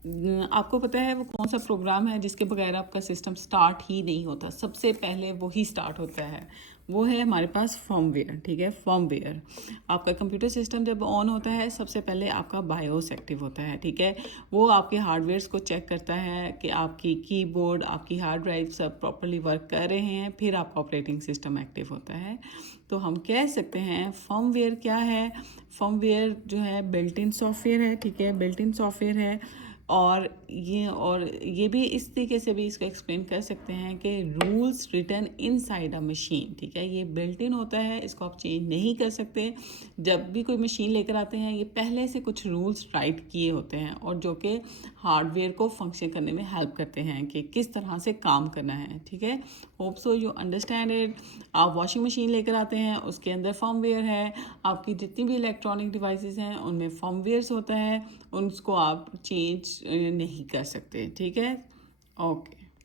आपको पता है वो कौन सा प्रोग्राम है जिसके बगैर आपका सिस्टम स्टार्ट ही नहीं होता? सबसे पहले वही स्टार्ट होता है, वो है हमारे पास फर्मवेयर। ठीक है, फर्मवेयर। आपका कंप्यूटर सिस्टम जब ऑन होता है सबसे पहले आपका बायोस एक्टिव होता है। ठीक है, वो आपके हार्डवेयर्स को चेक करता है कि आपकी कीबोर्ड, आपकी हार्ड ड्राइव सब प्रॉपरली वर्क कर रहे हैं, फिर आपका ऑपरेटिंग सिस्टम एक्टिव होता है। तो हम कह सकते हैं फर्मवेयर क्या है? फर्मवेयर जो है बिल्ट इन सॉफ्टवेयर है। ठीक है, बिल्ट इन सॉफ्टवेयर है। और ये भी इस तरीके से भी इसको एक्सप्लेन कर सकते हैं कि rules written inside a machine. ठीक है, ये बिल्ट इन होता है, इसको आप चेंज नहीं कर सकते। जब भी कोई मशीन लेकर आते हैं ये पहले से कुछ रूल्स राइट किए होते हैं और जो कि हार्डवेयर को फंक्शन करने में हेल्प करते हैं कि किस तरह से काम करना है। ठीक है, hope so you understand it. आप वॉशिंग मशीन लेकर आते हैं, उसके अंदर फर्मवेयर है। आपकी जितनी भी इलेक्ट्रॉनिक डिवाइसेस हैं उनमें फर्मवेयर्स होता है, उसको आप चेंज नहीं कर सकते। ठीक है, ओके।